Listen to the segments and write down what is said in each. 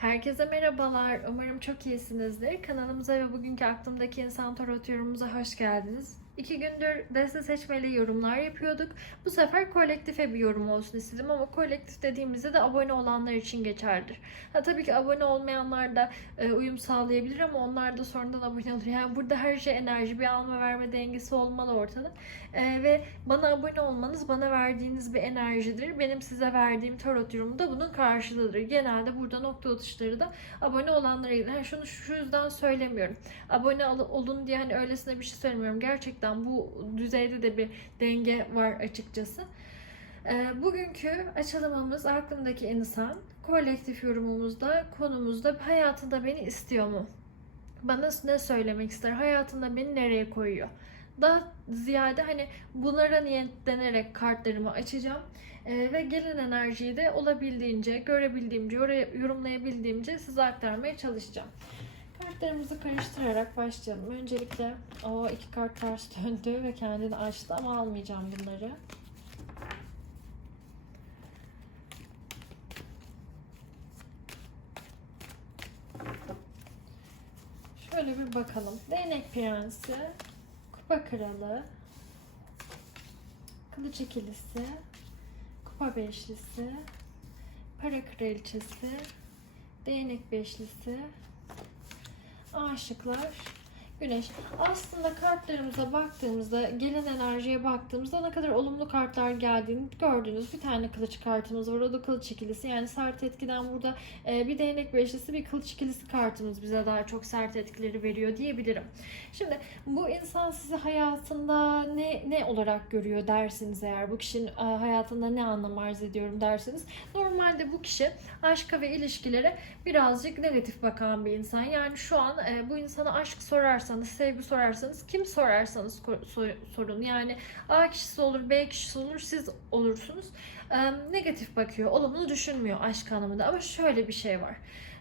Herkese merhabalar. Umarım çok iyisinizdir. Kanalımıza ve bugünkü aklımdaki insan tarot yorumumuza hoş geldiniz. İki gündür deste seçmeli yorumlar yapıyorduk. Bu sefer kolektife bir yorum olsun istedim ama kolektif dediğimizde de abone olanlar için geçerlidir. Ha, tabii ki abone olmayanlar da e, uyum sağlayabilir ama onlar da sonradan abone olur. Yani burada her şey enerji, bir alma verme dengesi olmalı ortada. E, ve bana abone olmanız bana verdiğiniz bir enerjidir. Benim size verdiğim tarot yorumu da bunun karşılığıdır. Genelde burada nokta atışları da abone olanlara gider. Yani şunu şu yüzden söylemiyorum. Abone ol- olun diye hani öylesine bir şey söylemiyorum. Gerçekten bu düzeyde de bir denge var açıkçası. Ee, Bugünkü açılımımız aklımdaki insan. Kolektif yorumumuzda konumuzda hayatında beni istiyor mu? Bana ne söylemek ister? Hayatında beni nereye koyuyor? Daha ziyade hani bunlara niyetlenerek kartlarımı açacağım. Ee, ve gelen enerjiyi de olabildiğince, görebildiğimce, yorumlayabildiğimce size aktarmaya çalışacağım. Kartlarımızı karıştırarak başlayalım. Öncelikle o iki kart ters döndü ve kendini açtı ama almayacağım bunları. Şöyle bir bakalım. Değnek prensi, kupa kralı, kılıç ikilisi, kupa beşlisi, para kraliçesi, değnek beşlisi, aşıklar, güneş. Aslında kartlarımıza baktığımızda, gelen enerjiye baktığımızda ne kadar olumlu kartlar geldiğini gördünüz. Bir tane kılıç kartımız var. O da kılıç ikilisi. Yani sert etkiden burada e, bir değnek beşlisi, bir kılıç ikilisi kartımız bize daha çok sert etkileri veriyor diyebilirim. Şimdi bu insan sizi hayatında ne ne olarak görüyor dersiniz eğer bu kişinin e, hayatında ne anlam arz ediyorum derseniz normalde bu kişi aşka ve ilişkilere birazcık negatif bakan bir insan. Yani şu an e, bu insana aşk sorarsanız, sevgi sorarsanız, kim sorarsanız sorun. Yani A kişisi olur, B kişisi olur, siz olursunuz. Negatif bakıyor, olumlu düşünmüyor aşk anlamında. Ama şöyle bir şey var.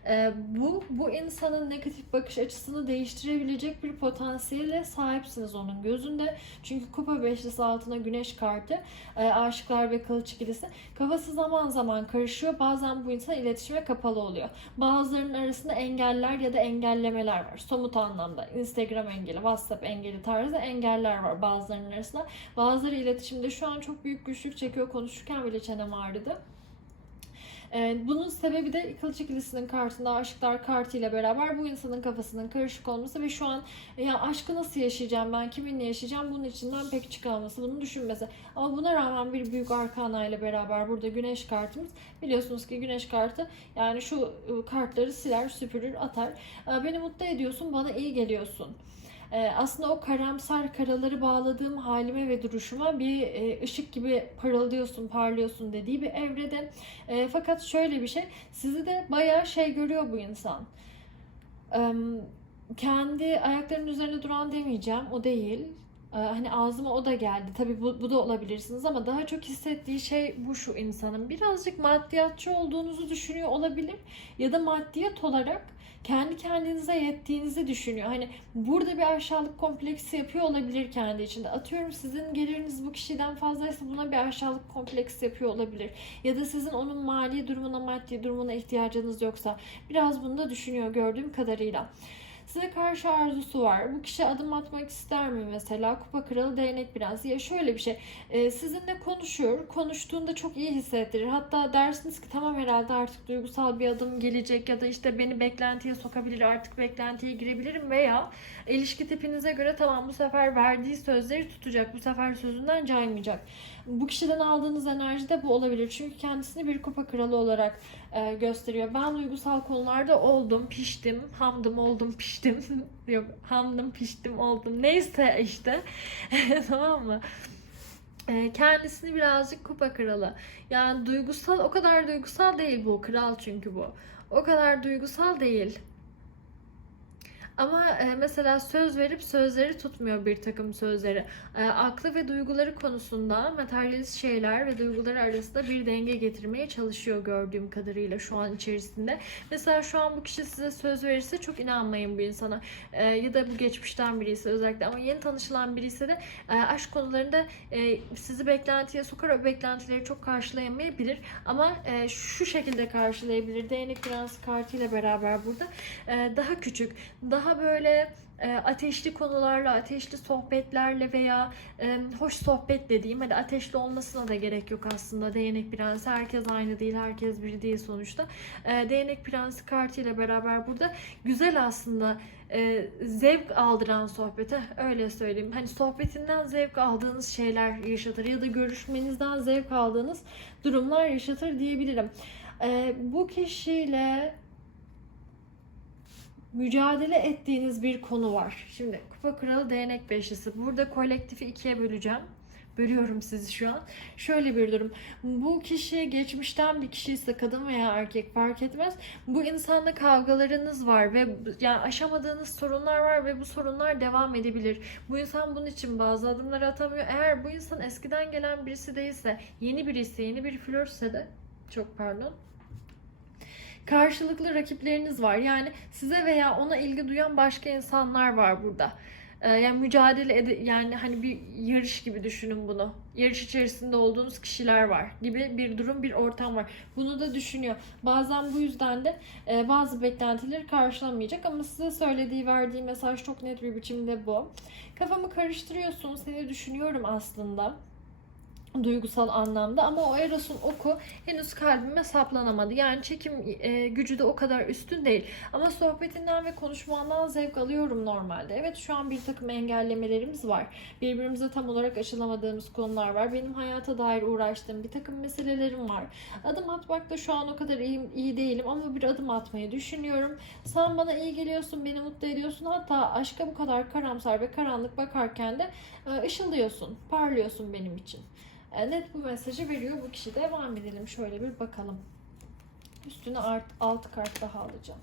E, bu bu insanın negatif bakış açısını değiştirebilecek bir potansiyele sahipsiniz onun gözünde. Çünkü kupa beşlisi altına güneş kartı, e, aşıklar ve kılıç ikilisi. Kafası zaman zaman karışıyor. Bazen bu insan iletişime kapalı oluyor. Bazılarının arasında engeller ya da engellemeler var. Somut anlamda Instagram engeli, WhatsApp engeli tarzı engeller var bazılarının arasında. Bazıları iletişimde şu an çok büyük güçlük çekiyor. Konuşurken bile çenem ağrıdı. Ee, bunun sebebi de kılıç ikilisinin kartında aşıklar kartı ile beraber bu insanın kafasının karışık olması ve şu an ya aşkı nasıl yaşayacağım ben kiminle yaşayacağım bunun içinden pek çıkamaması bunu düşünmesi. Ama buna rağmen bir büyük arkana ile beraber burada güneş kartımız biliyorsunuz ki güneş kartı yani şu ıı, kartları siler süpürür atar. Ee, Beni mutlu ediyorsun bana iyi geliyorsun. Ee, aslında o karamsar karaları bağladığım halime ve duruşuma bir e, ışık gibi parıldıyorsun, parlıyorsun dediği bir evrede. E, fakat şöyle bir şey, sizi de bayağı şey görüyor bu insan. Ee, kendi ayaklarının üzerine duran demeyeceğim, o değil. Ee, hani ağzıma o da geldi. Tabii bu, bu da olabilirsiniz ama daha çok hissettiği şey bu şu insanın. Birazcık maddiyatçı olduğunuzu düşünüyor olabilir ya da maddiyat olarak kendi kendinize yettiğinizi düşünüyor. Hani burada bir aşağılık kompleksi yapıyor olabilir kendi içinde. Atıyorum sizin geliriniz bu kişiden fazlaysa buna bir aşağılık kompleksi yapıyor olabilir. Ya da sizin onun mali durumuna, maddi durumuna ihtiyacınız yoksa biraz bunu da düşünüyor gördüğüm kadarıyla. Size karşı arzusu var. Bu kişi adım atmak ister mi mesela? Kupa kralı değnek biraz. Ya şöyle bir şey. e, sizinle konuşuyor. Konuştuğunda çok iyi hissettirir. Hatta dersiniz ki tamam herhalde artık duygusal bir adım gelecek ya da işte beni beklentiye sokabilir. Artık beklentiye girebilirim veya ilişki tipinize göre tamam bu sefer verdiği sözleri tutacak. Bu sefer sözünden caymayacak. Bu kişiden aldığınız enerji de bu olabilir. Çünkü kendisini bir kupa kralı olarak e, gösteriyor. Ben duygusal konularda oldum, piştim, hamdım, oldum, piştim. Yok, hamdım, piştim, oldum. Neyse işte. tamam mı? E, kendisini birazcık kupa kralı. Yani duygusal, o kadar duygusal değil bu. Kral çünkü bu. O kadar duygusal değil. Ama e, mesela söz verip sözleri tutmuyor bir takım sözleri. E, aklı ve duyguları konusunda materyalist şeyler ve duyguları arasında bir denge getirmeye çalışıyor gördüğüm kadarıyla şu an içerisinde. Mesela şu an bu kişi size söz verirse çok inanmayın bu insana. E, ya da bu geçmişten biriyse özellikle ama yeni tanışılan biriyse de aşk konularında sizi beklentiye sokar o beklentileri çok karşılayamayabilir ama şu şekilde karşılayabilir. Değnek prens kartıyla beraber burada daha küçük, daha böyle e, ateşli konularla, ateşli sohbetlerle veya e, hoş sohbet dediğim, hadi ateşli olmasına da gerek yok aslında. Değnek prensi herkes aynı değil, herkes bir değil sonuçta. E, Değnek prensi kartıyla beraber burada güzel aslında e, zevk aldıran sohbete öyle söyleyeyim. Hani sohbetinden zevk aldığınız şeyler yaşatır ya da görüşmenizden zevk aldığınız durumlar yaşatır diyebilirim. E, bu kişiyle mücadele ettiğiniz bir konu var. Şimdi Kupa Kralı Değnek Beşlisi. Burada kolektifi ikiye böleceğim. Bölüyorum sizi şu an. Şöyle bir durum. Bu kişi geçmişten bir kişi ise kadın veya erkek fark etmez. Bu insanla kavgalarınız var ve yani aşamadığınız sorunlar var ve bu sorunlar devam edebilir. Bu insan bunun için bazı adımları atamıyor. Eğer bu insan eskiden gelen birisi değilse, yeni birisi, yeni bir flörtse de çok pardon karşılıklı rakipleriniz var. Yani size veya ona ilgi duyan başka insanlar var burada. Ee, yani mücadele ede yani hani bir yarış gibi düşünün bunu. Yarış içerisinde olduğunuz kişiler var gibi bir durum, bir ortam var. Bunu da düşünüyor. Bazen bu yüzden de e, bazı beklentileri karşılamayacak ama size söylediği, verdiği mesaj çok net bir biçimde bu. Kafamı karıştırıyorsun, seni düşünüyorum aslında duygusal anlamda ama o Eros'un oku henüz kalbime saplanamadı. Yani çekim e, gücü de o kadar üstün değil. Ama sohbetinden ve konuşmandan zevk alıyorum normalde. Evet şu an bir takım engellemelerimiz var. Birbirimize tam olarak aşılamadığımız konular var. Benim hayata dair uğraştığım bir takım meselelerim var. Adım atmakta şu an o kadar iyi, iyi değilim ama bir adım atmayı düşünüyorum. Sen bana iyi geliyorsun, beni mutlu ediyorsun. Hatta aşka bu kadar karamsar ve karanlık bakarken de e, ışıldıyorsun, parlıyorsun benim için. Net bu mesajı veriyor bu kişi. Devam edelim şöyle bir bakalım. Üstüne art, alt kart daha alacağım.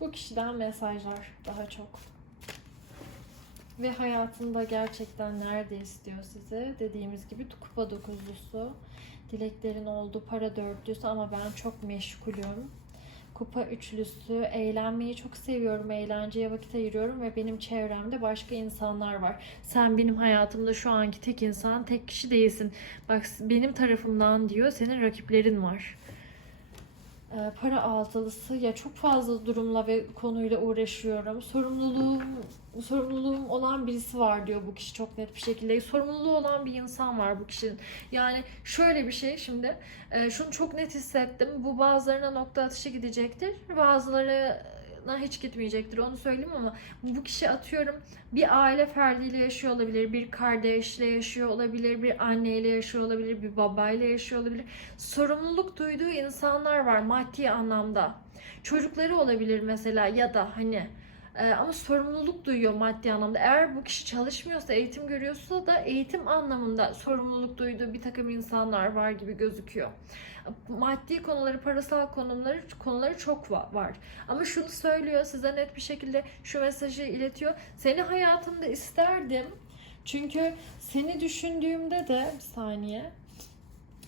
Bu kişiden mesajlar daha çok. Ve hayatında gerçekten nerede istiyor sizi? Dediğimiz gibi kupa dokuzlusu. Dileklerin olduğu para dörtlüsü ama ben çok meşgulüm kupa üçlüsü, eğlenmeyi çok seviyorum, eğlenceye vakit ayırıyorum ve benim çevremde başka insanlar var. Sen benim hayatımda şu anki tek insan, tek kişi değilsin. Bak benim tarafımdan diyor, senin rakiplerin var. Ee, para altılısı ya çok fazla durumla ve konuyla uğraşıyorum. Sorumluluğum sorumluluğum olan birisi var diyor bu kişi çok net bir şekilde. Sorumluluğu olan bir insan var bu kişinin. Yani şöyle bir şey şimdi e, şunu çok net hissettim. Bu bazılarına nokta atışı gidecektir. Bazıları hiç gitmeyecektir onu söyleyeyim ama bu kişi atıyorum bir aile ferdiyle yaşıyor olabilir, bir kardeşle yaşıyor olabilir, bir anneyle yaşıyor olabilir, bir babayla yaşıyor olabilir. Sorumluluk duyduğu insanlar var maddi anlamda. Çocukları olabilir mesela ya da hani ee, ama sorumluluk duyuyor maddi anlamda. Eğer bu kişi çalışmıyorsa, eğitim görüyorsa da eğitim anlamında sorumluluk duyduğu bir takım insanlar var gibi gözüküyor. Maddi konuları, parasal konuları konuları çok var. Ama şunu söylüyor, size net bir şekilde şu mesajı iletiyor. Seni hayatımda isterdim. Çünkü seni düşündüğümde de bir saniye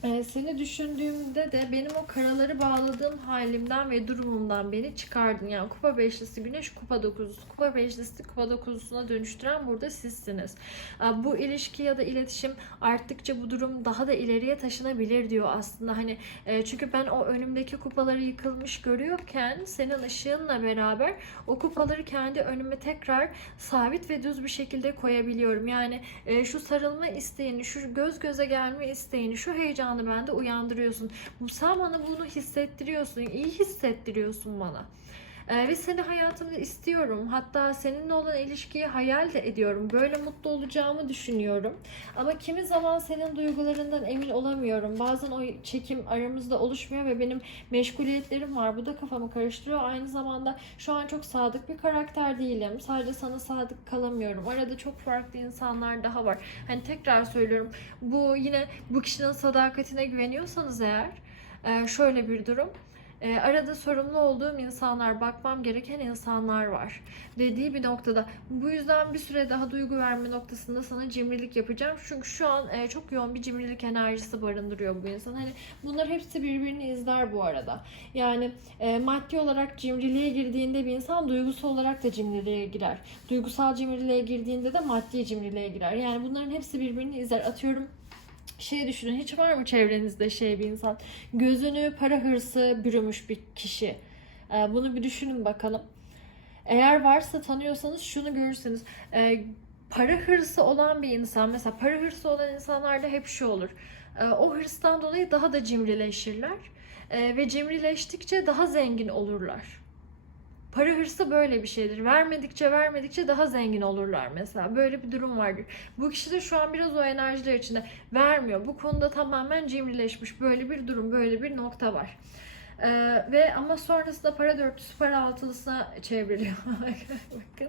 ee, seni düşündüğümde de benim o karaları bağladığım halimden ve durumumdan beni çıkardın. Yani kupa beşlisi güneş, kupa dokuzusu, kupa beşlisi, kupa dokuzusuna dönüştüren burada sizsiniz. Ee, bu ilişki ya da iletişim arttıkça bu durum daha da ileriye taşınabilir diyor aslında. Hani e, çünkü ben o önümdeki kupaları yıkılmış görüyorken senin ışığınla beraber o kupaları kendi önüme tekrar sabit ve düz bir şekilde koyabiliyorum. Yani e, şu sarılma isteğini, şu göz göze gelme isteğini, şu heyecan heyecanı bende uyandırıyorsun. Sen bana bunu hissettiriyorsun. iyi hissettiriyorsun bana. Ee, ve seni hayatımda istiyorum. Hatta seninle olan ilişkiyi hayal de ediyorum. Böyle mutlu olacağımı düşünüyorum. Ama kimi zaman senin duygularından emin olamıyorum. Bazen o çekim aramızda oluşmuyor ve benim meşguliyetlerim var. Bu da kafamı karıştırıyor. Aynı zamanda şu an çok sadık bir karakter değilim. Sadece sana sadık kalamıyorum. Arada çok farklı insanlar daha var. Hani tekrar söylüyorum. Bu yine bu kişinin sadakatine güveniyorsanız eğer Ee, şöyle bir durum. Ee, arada sorumlu olduğum insanlar, bakmam gereken insanlar var. Dediği bir noktada. Bu yüzden bir süre daha duygu verme noktasında sana cimrilik yapacağım. Çünkü şu an e, çok yoğun bir cimrilik enerjisi barındırıyor bu insan. Hani bunlar hepsi birbirini izler bu arada. Yani e, maddi olarak cimriliğe girdiğinde bir insan duygusal olarak da cimriliğe girer. Duygusal cimriliğe girdiğinde de maddi cimriliğe girer. Yani bunların hepsi birbirini izler. Atıyorum şey düşünün hiç var mı çevrenizde şey bir insan? Gözünü para hırsı bürümüş bir kişi. Ee, bunu bir düşünün bakalım. Eğer varsa tanıyorsanız şunu görürseniz e, para hırsı olan bir insan mesela para hırsı olan insanlarda hep şu olur. E, o hırstan dolayı daha da cimrileşirler E, ve cimrileştikçe daha zengin olurlar Para hırsı böyle bir şeydir. Vermedikçe vermedikçe daha zengin olurlar mesela. Böyle bir durum vardır. Bu kişi de şu an biraz o enerjiler içinde vermiyor. Bu konuda tamamen cimrileşmiş. Böyle bir durum, böyle bir nokta var. Ee, ve ama sonrasında para dörtlüsü para altılısına çevriliyor. Bakın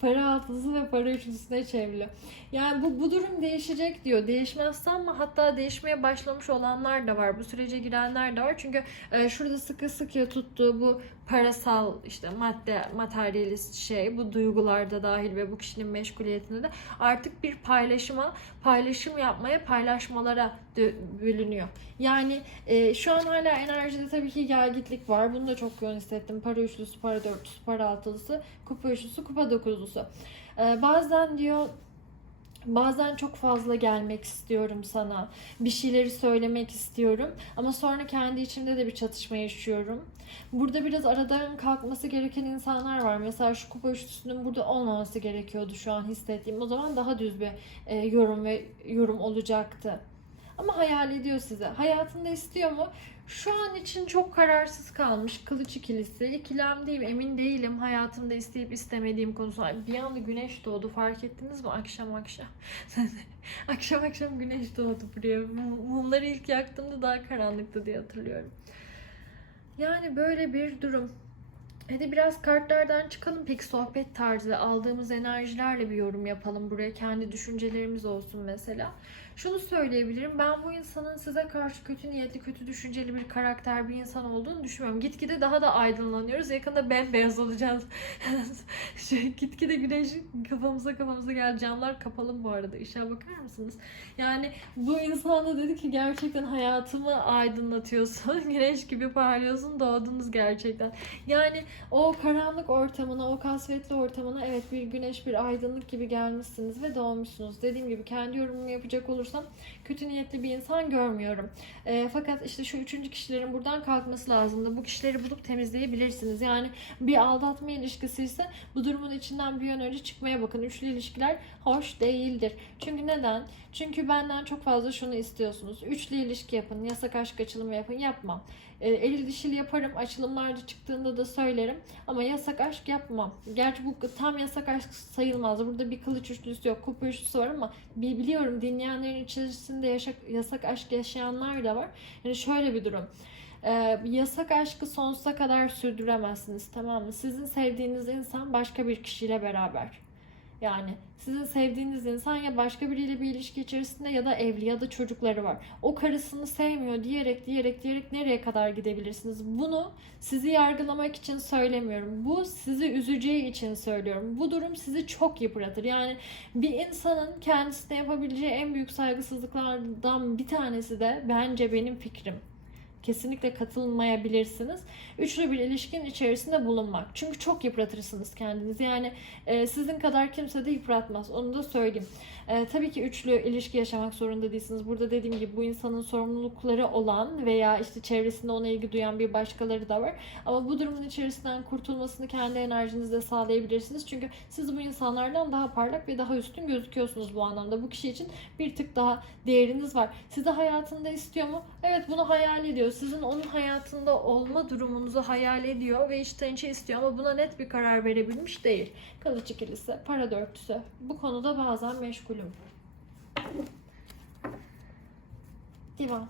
para altılısı ve para üçlüsüne çevriliyor. Yani bu, bu durum değişecek diyor. Değişmezse ama hatta değişmeye başlamış olanlar da var. Bu sürece girenler de var. Çünkü e, şurada sıkı sıkıya tuttuğu bu parasal işte madde materyalist şey bu duygularda dahil ve bu kişinin meşguliyetinde de artık bir paylaşıma paylaşım yapmaya paylaşmalara bölünüyor. Yani e, şu an hala enerjide tabii ki gelgitlik var. Bunu da çok yoğun hissettim. Para üçlüsü, para dörtlüsü, para altılısı, kupa üçlüsü, kupa dokuzlusu. E, bazen diyor Bazen çok fazla gelmek istiyorum sana. Bir şeyleri söylemek istiyorum. Ama sonra kendi içimde de bir çatışma yaşıyorum. Burada biraz aradan kalkması gereken insanlar var. Mesela şu kupa üçlüsünün burada olmaması gerekiyordu şu an hissettiğim. O zaman daha düz bir e, yorum ve yorum olacaktı. Ama hayal ediyor size. Hayatında istiyor mu? Şu an için çok kararsız kalmış kılıç ikilisi. İkilemdeyim, emin değilim hayatımda isteyip istemediğim konusunda. Bir anda güneş doğdu fark ettiniz mi? Akşam akşam. akşam akşam güneş doğdu buraya. Mumları ilk yaktığımda daha karanlıktı diye hatırlıyorum. Yani böyle bir durum. Hadi biraz kartlardan çıkalım. Peki sohbet tarzı aldığımız enerjilerle bir yorum yapalım buraya. Kendi düşüncelerimiz olsun mesela. Şunu söyleyebilirim. Ben bu insanın size karşı kötü niyetli, kötü düşünceli bir karakter bir insan olduğunu düşünmüyorum. Gitgide daha da aydınlanıyoruz. Yakında bembeyaz olacağız. Şu, gitgide güneş kafamıza kafamıza gel. Camlar kapalı bu arada. İşe bakar mısınız? Yani bu insan da dedi ki gerçekten hayatımı aydınlatıyorsun. güneş gibi parlıyorsun. Doğdunuz gerçekten. Yani o karanlık ortamına, o kasvetli ortamına evet bir güneş, bir aydınlık gibi gelmişsiniz ve doğmuşsunuz. Dediğim gibi kendi yorumumu yapacak olursam kötü niyetli bir insan görmüyorum. E, fakat işte şu üçüncü kişilerin buradan kalkması lazımdı. Bu kişileri bulup temizleyebilirsiniz. Yani bir aldatma ilişkisi ise bu durumun içinden bir an önce çıkmaya bakın. Üçlü ilişkiler hoş değildir. Çünkü neden? Çünkü benden çok fazla şunu istiyorsunuz. Üçlü ilişki yapın, yasak aşk açılımı yapın. Yapmam. E, eril dişil yaparım. Açılımlarda çıktığında da söylerim. Ama yasak aşk yapmam. Gerçi bu tam yasak aşk sayılmaz. Burada bir kılıç üçlüsü yok. Kupa üçlüsü var ama biliyorum dinleyenlerin içerisinde yaşak, yasak aşk yaşayanlar da var. Yani şöyle bir durum. Ee, yasak aşkı sonsuza kadar sürdüremezsiniz tamam mı? Sizin sevdiğiniz insan başka bir kişiyle beraber. Yani sizin sevdiğiniz insan ya başka biriyle bir ilişki içerisinde ya da evli ya da çocukları var. O karısını sevmiyor diyerek diyerek diyerek nereye kadar gidebilirsiniz? Bunu sizi yargılamak için söylemiyorum. Bu sizi üzeceği için söylüyorum. Bu durum sizi çok yıpratır. Yani bir insanın kendisine yapabileceği en büyük saygısızlıklardan bir tanesi de bence benim fikrim kesinlikle katılmayabilirsiniz. Üçlü bir ilişkinin içerisinde bulunmak. Çünkü çok yıpratırsınız kendinizi. Yani e, sizin kadar kimse de yıpratmaz. Onu da söyleyeyim. E, tabii ki üçlü ilişki yaşamak zorunda değilsiniz. Burada dediğim gibi bu insanın sorumlulukları olan veya işte çevresinde ona ilgi duyan bir başkaları da var. Ama bu durumun içerisinden kurtulmasını kendi enerjinizle sağlayabilirsiniz. Çünkü siz bu insanlardan daha parlak ve daha üstün gözüküyorsunuz bu anlamda. Bu kişi için bir tık daha değeriniz var. Sizi hayatında istiyor mu? Evet bunu hayal ediyor. Sizin onun hayatında olma durumunuzu hayal ediyor ve içten içe istiyor ama buna net bir karar verebilmiş değil. Kılıç ikilisi, para dörtlüsü. Bu konuda bazen meşgulüm. Divan.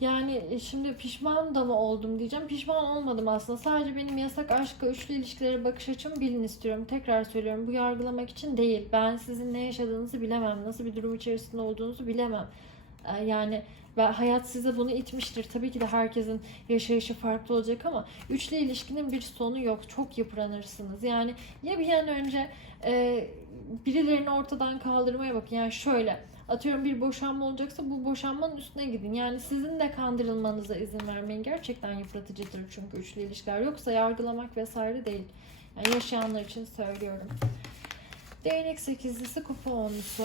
Yani e, şimdi pişman da mı oldum diyeceğim. Pişman olmadım aslında. Sadece benim yasak aşka, üçlü ilişkilere bakış açım bilin istiyorum. Tekrar söylüyorum. Bu yargılamak için değil. Ben sizin ne yaşadığınızı bilemem. Nasıl bir durum içerisinde olduğunuzu bilemem. Ee, yani ve hayat size bunu itmiştir. Tabii ki de herkesin yaşayışı farklı olacak ama üçlü ilişkinin bir sonu yok. Çok yıpranırsınız. Yani ya bir an önce e, birilerini ortadan kaldırmaya bakın. Yani şöyle atıyorum bir boşanma olacaksa bu boşanmanın üstüne gidin. Yani sizin de kandırılmanıza izin vermeyin. Gerçekten yıpratıcıdır çünkü üçlü ilişkiler. Yoksa yargılamak vesaire değil. Yani yaşayanlar için söylüyorum. Değnek sekizlisi kupa onlusu.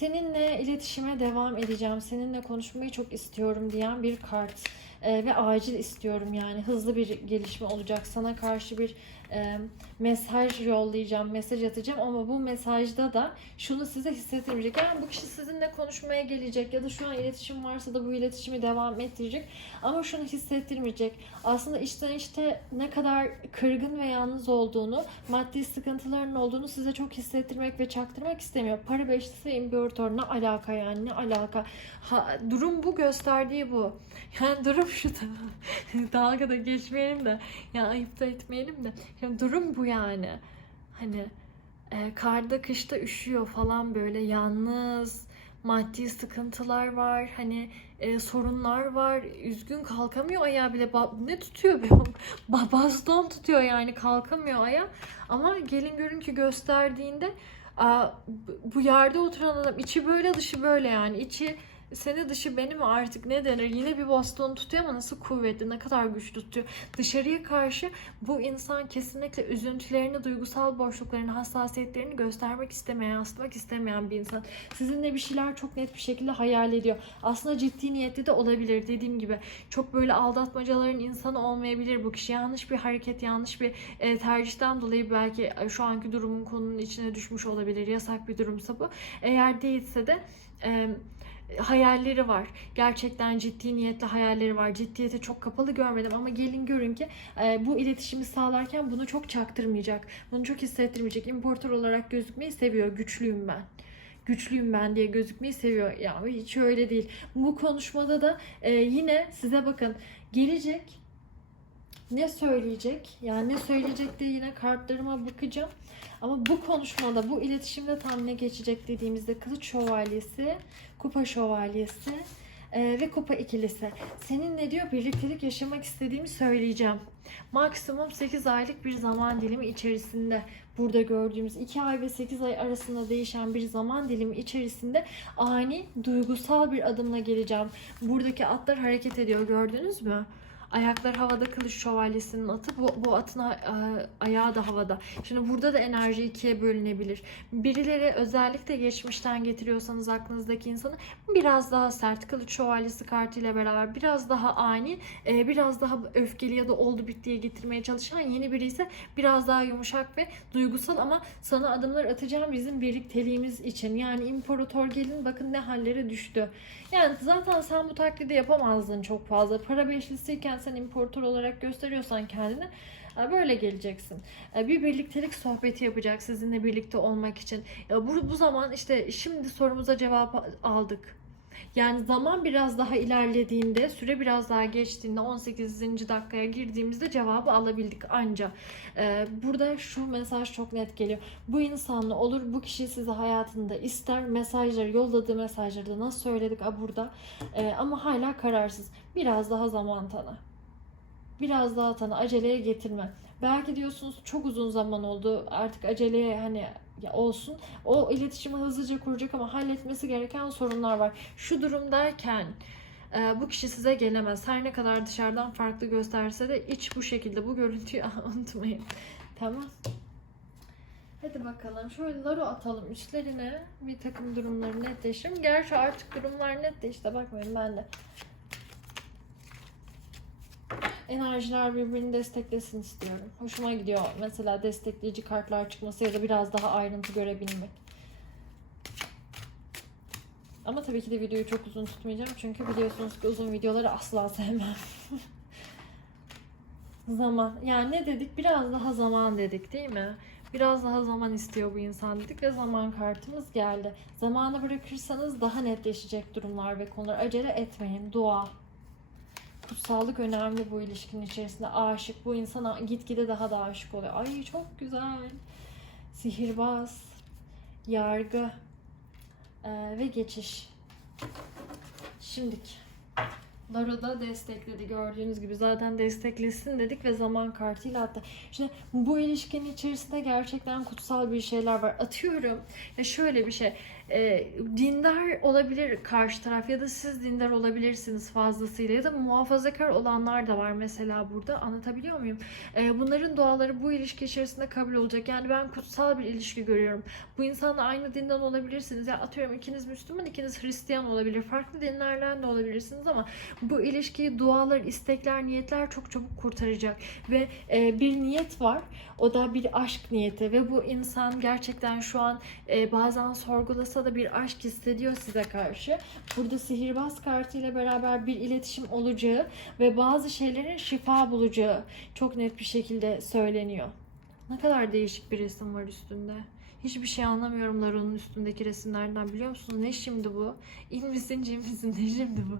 Seninle iletişime devam edeceğim. Seninle konuşmayı çok istiyorum diyen bir kart. Ee, ve acil istiyorum yani hızlı bir gelişme olacak. Sana karşı bir e, mesaj yollayacağım, mesaj atacağım ama bu mesajda da şunu size hissettirecek. Yani bu kişi sizinle konuşmaya gelecek ya da şu an iletişim varsa da bu iletişimi devam ettirecek. Ama şunu hissettirmeyecek. Aslında içten işte ne kadar kırgın ve yalnız olduğunu, maddi sıkıntıların olduğunu size çok hissettirmek ve çaktırmak istemiyor. Para beşlisi imparator ne alaka yani ne alaka. Ha, durum bu gösterdiği bu. Yani durum şu da. Dalgada geçmeyelim de. Ya ayıp da etmeyelim de. Yani durum bu yani. Hani e, karda kışta üşüyor falan böyle yalnız maddi sıkıntılar var hani e, sorunlar var. Üzgün kalkamıyor ayağa bile. Ba- ne tutuyor be? Ba- baston tutuyor yani kalkamıyor ayağa ama gelin görün ki gösterdiğinde bu- bu yerde oturan adam içi böyle dışı böyle yani. İçi seni dışı beni mi artık ne denir yine bir baston tutuyor ama nasıl kuvvetli ne kadar güçlü tutuyor dışarıya karşı bu insan kesinlikle üzüntülerini, duygusal boşluklarını, hassasiyetlerini göstermek istemeyen, yansıtmak istemeyen bir insan. Sizinle bir şeyler çok net bir şekilde hayal ediyor. Aslında ciddi niyetli de olabilir dediğim gibi. Çok böyle aldatmacaların insanı olmayabilir bu kişi. Yanlış bir hareket, yanlış bir e, tercihten dolayı belki e, şu anki durumun konunun içine düşmüş olabilir. Yasak bir durumsa bu. Eğer değilse de e, hayalleri var. Gerçekten ciddi niyetli hayalleri var. Ciddiyete çok kapalı görmedim ama gelin görün ki e, bu iletişimi sağlarken bunu çok çaktırmayacak. Bunu çok hissettirmeyecek. İmparator olarak gözükmeyi seviyor. Güçlüyüm ben. Güçlüyüm ben diye gözükmeyi seviyor. Ya hiç öyle değil. Bu konuşmada da e, yine size bakın gelecek ne söyleyecek? Yani ne söyleyecek diye yine kartlarıma bakacağım. Ama bu konuşmada, bu iletişimde tam ne geçecek dediğimizde kılıç şövalyesi, kupa şövalyesi e, ve kupa ikilisi. Senin ne diyor? Birliktelik yaşamak istediğimi söyleyeceğim. Maksimum 8 aylık bir zaman dilimi içerisinde burada gördüğümüz 2 ay ve 8 ay arasında değişen bir zaman dilimi içerisinde ani duygusal bir adımla geleceğim. Buradaki atlar hareket ediyor gördünüz mü? Ayaklar havada kılıç şövalyesinin atı bu, bu atın a- a- ayağı da havada. Şimdi burada da enerji ikiye bölünebilir. Birileri özellikle geçmişten getiriyorsanız aklınızdaki insanı biraz daha sert kılıç şövalyesi kartıyla beraber biraz daha ani e, biraz daha öfkeli ya da oldu bittiye getirmeye çalışan yeni biri ise biraz daha yumuşak ve duygusal ama sana adımlar atacağım bizim birlikteliğimiz için. Yani imparator gelin bakın ne hallere düştü. Yani zaten sen bu taklidi yapamazdın çok fazla. Para beşlisiyken sen imparator olarak gösteriyorsan kendini e, böyle geleceksin. E, Bir birliktelik sohbeti yapacak sizinle birlikte olmak için. E, Bu, bu zaman işte şimdi sorumuza cevap aldık. Yani zaman biraz daha ilerlediğinde, süre biraz daha geçtiğinde 18. dakikaya girdiğimizde cevabı alabildik anca. Ee, burada şu mesaj çok net geliyor. Bu insanla olur, bu kişi sizi hayatında ister. Mesajları, yolladığı mesajları da nasıl söyledik a burada. Ee, ama hala kararsız. Biraz daha zaman tanı. Biraz daha tanı, aceleye getirme. Belki diyorsunuz çok uzun zaman oldu artık aceleye hani ya olsun. O iletişimi hızlıca kuracak ama halletmesi gereken sorunlar var. Şu durum derken e, bu kişi size gelemez. Her ne kadar dışarıdan farklı gösterse de iç bu şekilde. Bu görüntüyü unutmayın. Tamam. Hadi bakalım. Şöyle laro atalım üstlerine. Bir takım durumları netleştirelim. Gerçi artık durumlar netleşti. Bakmayın ben de. Enerjiler birbirini desteklesin istiyorum. Hoşuma gidiyor mesela destekleyici kartlar çıkması ya da biraz daha ayrıntı görebilmek. Ama tabii ki de videoyu çok uzun tutmayacağım çünkü biliyorsunuz ki uzun videoları asla sevmem. zaman. Yani ne dedik? Biraz daha zaman dedik değil mi? Biraz daha zaman istiyor bu insan dedik ve zaman kartımız geldi. Zamanı bırakırsanız daha netleşecek durumlar ve konular. Acele etmeyin. Dua. Kutsallık önemli bu ilişkinin içerisinde. Aşık. Bu insana gitgide daha da aşık oluyor. Ay çok güzel. Sihirbaz. Yargı. Ee, ve geçiş. Şimdiki. Laro da destekledi gördüğünüz gibi zaten desteklesin dedik ve zaman kartıyla hatta işte bu ilişkinin içerisinde gerçekten kutsal bir şeyler var atıyorum ya şöyle bir şey e, dindar olabilir karşı taraf ya da siz dindar olabilirsiniz fazlasıyla ya da muhafazakar olanlar da var mesela burada. Anlatabiliyor muyum? E, bunların duaları bu ilişki içerisinde kabul olacak. Yani ben kutsal bir ilişki görüyorum. Bu insanla aynı dinden olabilirsiniz. Ya atıyorum ikiniz Müslüman ikiniz Hristiyan olabilir. Farklı dinlerden de olabilirsiniz ama bu ilişkiyi dualar, istekler, niyetler çok çabuk kurtaracak. Ve e, bir niyet var. O da bir aşk niyeti ve bu insan gerçekten şu an e, bazen sorgulasa da bir aşk hissediyor size karşı. Burada sihirbaz kartıyla beraber bir iletişim olacağı ve bazı şeylerin şifa bulacağı çok net bir şekilde söyleniyor. Ne kadar değişik bir resim var üstünde. Hiçbir şey anlamıyorum Laro'nun üstündeki resimlerden biliyor musunuz? Ne şimdi bu? İn misin cin misin? Ne şimdi bu?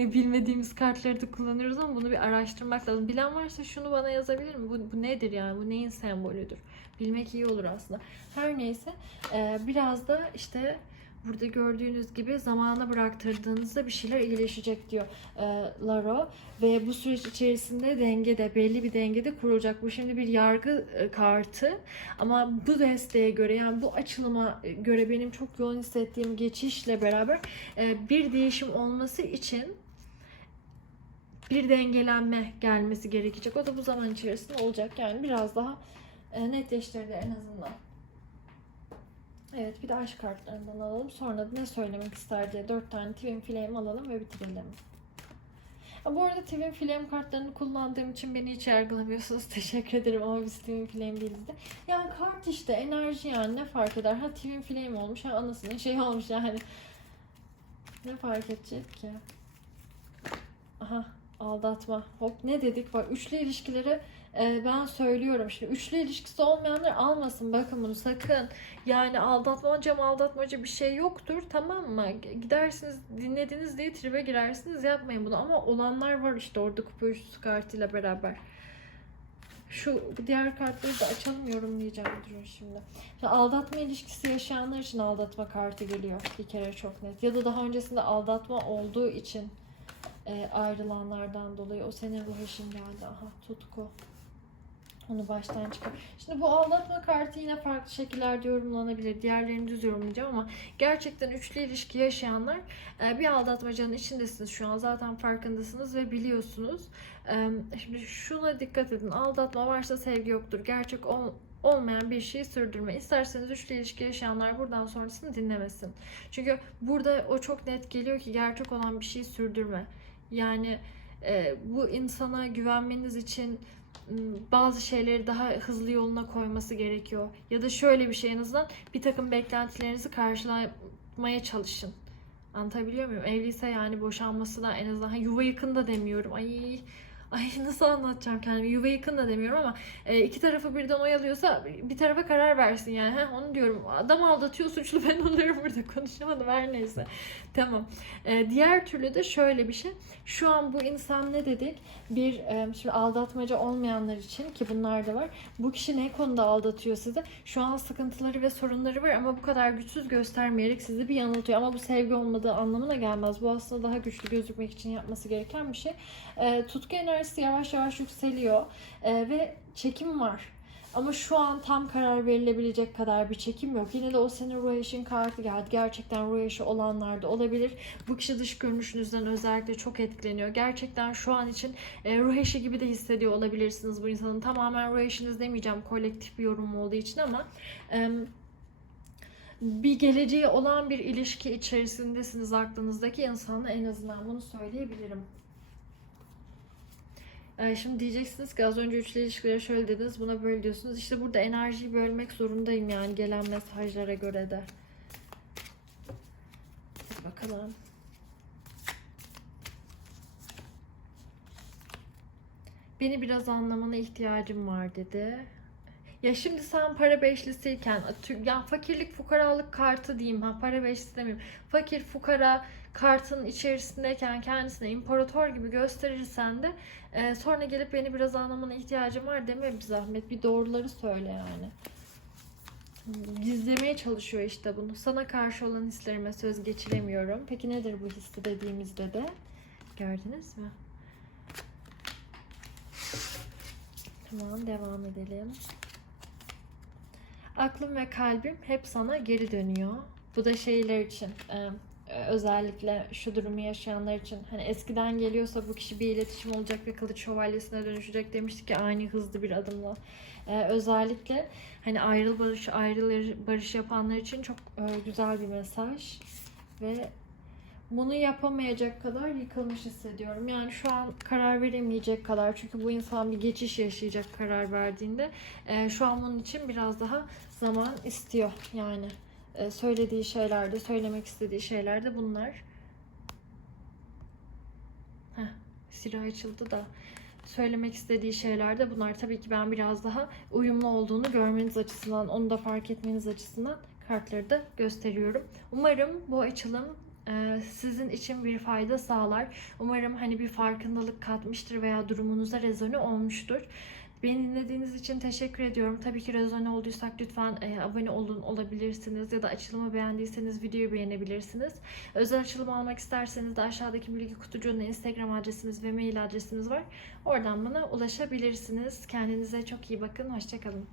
Ya bilmediğimiz kartları da kullanıyoruz ama bunu bir araştırmak lazım. Bilen varsa şunu bana yazabilir mi? Bu, bu nedir yani? Bu neyin sembolüdür? Bilmek iyi olur aslında. Her neyse e, biraz da işte burada gördüğünüz gibi zamana bıraktırdığınızda bir şeyler iyileşecek diyor e, Laro. Ve bu süreç içerisinde dengede, belli bir dengede kurulacak. Bu şimdi bir yargı e, kartı. Ama bu desteğe göre yani bu açılıma göre benim çok yoğun hissettiğim geçişle beraber bir değişim olması için bir dengelenme gelmesi gerekecek. O da bu zaman içerisinde olacak. Yani biraz daha netleştirdi en azından. Evet bir de aşk kartlarından alalım. Sonra ne söylemek ister diye dört tane twin flame alalım ve bitirelim. Bu arada twin flame kartlarını kullandığım için beni hiç yargılamıyorsunuz. Teşekkür ederim ama biz twin flame değiliz de. Yani kart işte enerji yani ne fark eder? Ha twin flame olmuş ha anasının şey olmuş yani. Ne fark edecek ki? Aha aldatma. Hop ne dedik? Bak üçlü ilişkileri e, ben söylüyorum şimdi. Üçlü ilişkisi olmayanlar almasın. Bakın bunu sakın. Yani aldatmaca aldatmaca bir şey yoktur. Tamam mı? Gidersiniz dinlediniz diye tribe girersiniz. Yapmayın bunu. Ama olanlar var işte orada kupa üçlüsü kartıyla beraber. Şu diğer kartları da açalım yorumlayacağım durun şimdi. şimdi. Aldatma ilişkisi yaşayanlar için aldatma kartı geliyor. Bir kere çok net. Ya da daha öncesinde aldatma olduğu için e, ayrılanlardan dolayı o senin ruh eşin geldi. Aha tutku. Onu baştan çıkar. Şimdi bu aldatma kartı yine farklı şekillerde yorumlanabilir. Diğerlerini düz yorumlayacağım ama gerçekten üçlü ilişki yaşayanlar e, bir aldatmacanın içindesiniz şu an. Zaten farkındasınız ve biliyorsunuz. E, Şimdi şuna dikkat edin. Aldatma varsa sevgi yoktur. Gerçek ol, olmayan bir şeyi sürdürme. İsterseniz üçlü ilişki yaşayanlar buradan sonrasını dinlemesin. Çünkü burada o çok net geliyor ki gerçek olan bir şeyi sürdürme. Yani e, bu insana güvenmeniz için bazı şeyleri daha hızlı yoluna koyması gerekiyor. Ya da şöyle bir şey en azından bir takım beklentilerinizi karşılamaya çalışın. Anlatabiliyor muyum? Evliyse yani boşanmasına en azından yuva yakın da demiyorum. Ay Ay nasıl anlatacağım kendimi? Yuva yakın da demiyorum ama e, iki tarafı birden oyalıyorsa bir tarafa karar versin yani. Heh, onu diyorum. Adam aldatıyor suçlu ben onları burada konuşamadım her neyse. Tamam. E, diğer türlü de şöyle bir şey. Şu an bu insan ne dedik? Bir e, şimdi aldatmaca olmayanlar için ki bunlar da var. Bu kişi ne konuda aldatıyor sizi? Şu an sıkıntıları ve sorunları var ama bu kadar güçsüz göstermeyerek sizi bir yanıltıyor. Ama bu sevgi olmadığı anlamına gelmez. Bu aslında daha güçlü gözükmek için yapması gereken bir şey. E, tutku enerjisi yavaş yavaş yükseliyor E, ve çekim var. Ama şu an tam karar verilebilecek kadar bir çekim yok. Yine de o senin ruh eşin kartı geldi. Gerçekten ruh eşi olanlar da olabilir. Bu kişi dış görünüşünüzden özellikle çok etkileniyor. Gerçekten şu an için e, ruh eşi gibi de hissediyor olabilirsiniz bu insanın. Tamamen ruh eşiniz demeyeceğim kolektif bir yorum olduğu için ama... Bir geleceği olan bir ilişki içerisindesiniz aklınızdaki insanla en azından bunu söyleyebilirim. Ee, Şimdi diyeceksiniz ki az önce üçlü ilişkilere şöyle dediniz buna böyle diyorsunuz. İşte burada enerjiyi bölmek zorundayım yani gelen mesajlara göre de. Hadi bakalım. Beni biraz anlamana ihtiyacım var dedi. Ya şimdi sen para beşlisiyken ya fakirlik fukaralık kartı diyeyim ha para beşlisi demeyeyim. Fakir fukara kartın içerisindeyken kendisine imparator gibi gösterirsen de e, sonra gelip beni biraz anlamana ihtiyacım var deme bir zahmet bir doğruları söyle yani. gizlemeye çalışıyor işte bunu. Sana karşı olan hislerime söz geçiremiyorum. Peki nedir bu hissi dediğimizde de gördünüz mü? Tamam devam edelim. Aklım ve kalbim hep sana geri dönüyor. Bu da şeyler için e, özellikle şu durumu yaşayanlar için hani eskiden geliyorsa bu kişi bir iletişim olacak ve kılıç şövalyesine dönüşecek demiştik ki aynı hızlı bir adımla. E, özellikle hani ayrıl barış ayrıl barış yapanlar için çok e, güzel bir mesaj ve bunu yapamayacak kadar yıkılmış hissediyorum. Yani şu an karar veremeyecek kadar çünkü bu insan bir geçiş yaşayacak karar verdiğinde e, şu an bunun için biraz daha zaman istiyor yani e, söylediği şeylerde söylemek istediği şeyler de bunlar. Heh, sira açıldı da söylemek istediği şeyler de bunlar. Tabii ki ben biraz daha uyumlu olduğunu görmeniz açısından, onu da fark etmeniz açısından kartları da gösteriyorum. Umarım bu açılım e, sizin için bir fayda sağlar. Umarım hani bir farkındalık katmıştır veya durumunuza rezone olmuştur. Beni dinlediğiniz için teşekkür ediyorum. Tabii ki rezone olduysak lütfen e, abone olun olabilirsiniz ya da açılımı beğendiyseniz videoyu beğenebilirsiniz. Özel açılım almak isterseniz de aşağıdaki bilgi kutucuğunda Instagram adresimiz ve mail adresimiz var. Oradan bana ulaşabilirsiniz. Kendinize çok iyi bakın. Hoşçakalın.